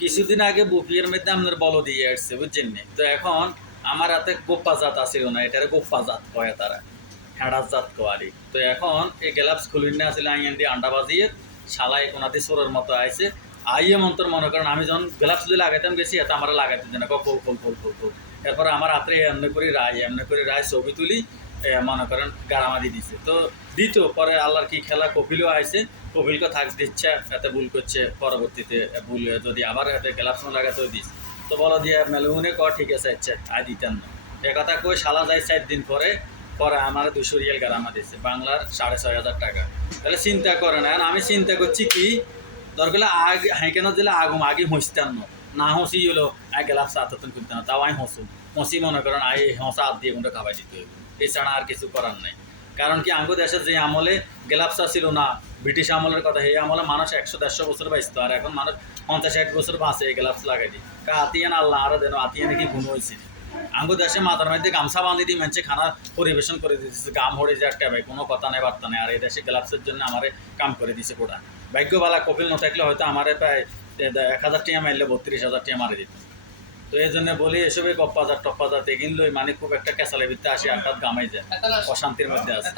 কিছুদিন আগে বুফিয়ার মধ্যে আপনার বল দিয়ে আসছে বুঝছেন নি? তো এখন আমার হাতে গোপ্পা জাত আসিল না, এটারে গোপ্পা জাত কয় তারা, হেঁড়ার জাত কোয়ারি। তো এখন এই গ্লাভস খুলিন না আসলে আইন দিয়ে আন্ডা বাজিয়ে শালাই কোনাতে সোরের মতো আইছে। আইয়ে মন্তর মনে করেন আমি যখন গ্লাভস যদি লাগাইতাম গেছি এত আমার লাগাইতে দেন ফুল ফুল ফুল ফুল ফুল। এরপরে আমার হাতে এমনি করে রায় ছবি তুলি মনে করেন গারামাদি দিছে। তো দিত পরে আল্লাহর কি খেলা, কপিলও আইছে, কপিলকে থাক দিচ্ছে, এতে ভুল করছে, পরবর্তীতে ভুল যদি আবার এতে গ্লাভস লাগাতেও দিস। তো বলো দিয়ে মেলুনে ক ঠিক আছে আচ্ছা আয় দিতেন না। এ কথা কই শালা যায় 4 দিন পরে পরে আমার 200 রিয়াল গারামা দিচ্ছে, বাংলার 6,500 টাকা। তাহলে চিন্তা করে না, আমি চিন্তা করছি কি দরকার আগে হাইকেন দিলে আগুম আগে হইতাম না হসি হলো আই গ্লাভস আততন করতে না, তাও আমি হসুন হসি মনে করেন আই হসা হাত দিয়ে গুঁড়ো খাবাই দিতে হইব, এছাড়া আর কিছু করার নাই। কারণ কি আঙ্গো দেশে যে আমলে গ্লাভস ছিল না, ব্রিটিশ আমলের কথা, এই আমলে মানুষ 100-150 বছর বাঁচত, আর এখন মানুষ 50-60 বছর বাঁচে এই গ্লাভস লাগাই দিই। আতিয়ান আল্লাহ আরো দেন আতিয়ান কি গুণ হয়েছে। আঙ্গো দেশে মাথার মধ্যে গামছা বাঁধি দিয়ে মানুষে খানা পরিবেশন করে দিতেছে, গাম হরে যে একটা ভাই কোনো কথা নেই বার্তা নেই। আর এই দেশে গ্লাভসের জন্য আমারে কাম করে দিছে গোটা। ভাগ্যবালা কপিল না থাকলে হয়তো আমারে প্রায় 1,000 টাকা মারলে 32,000 টাকা মারে দিত। তো এই জন্য বলি এসবে গপ্পাজার টপ্পাজার এগিনলই মানে খুব একটা ক্যাসালের ভিতরে আসি, আটটাত গামাই যায়, অশান্তির মধ্যে আছে।